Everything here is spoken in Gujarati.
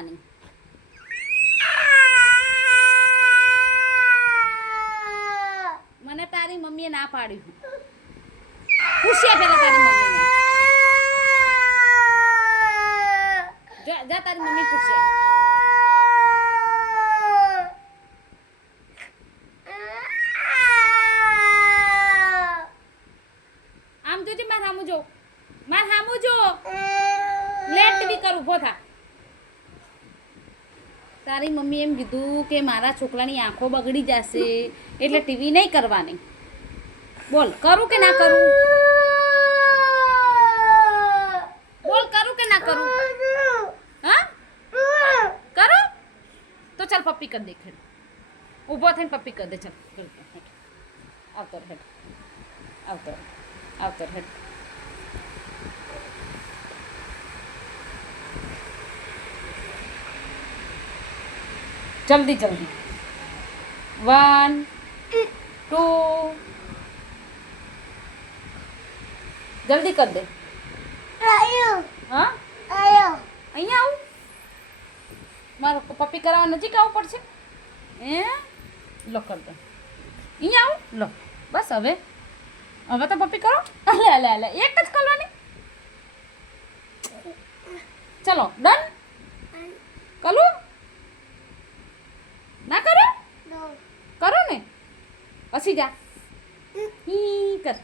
કરવાની. મને તારી મમ્મીએ ના પાડ્યું. પૂછ્યા પેલા તારી મમ્મીને. જા તારી મમ્મી પૂછે. આમ જોજે માર સામું જો. માર સામું જો. લેટ બી કરું ઉભો થા. તારી મમ્મી એમ કીધું કે મારા છોકરાની આંખો બગડી જશે એટલે ટીવી નહીં કરવાની. બોલ કરું કે ના કરું? બોલ કરું કે ના કરું? હા કરું તો ચાલ પપ્પી કર દે. ખેડ ઊભો થઈને પપ્પી કર દે. ચાલ આવતો હેડ આવતો આવતો હેડ. જલ્દી જલ્દી 1 2 જલ્દી કર દે. હા અહીંયા આવું મારો પપ્પી કરાવવા નજીક આવવું પડશે. લો કર દે. અહીંયા આવું લો બસ. હવે હવે તો પપ્પી કરો. લે લે લે એક જ કરવાની. ચલો ડન. કરું ના કરો? કરો ને પછી જા. કર.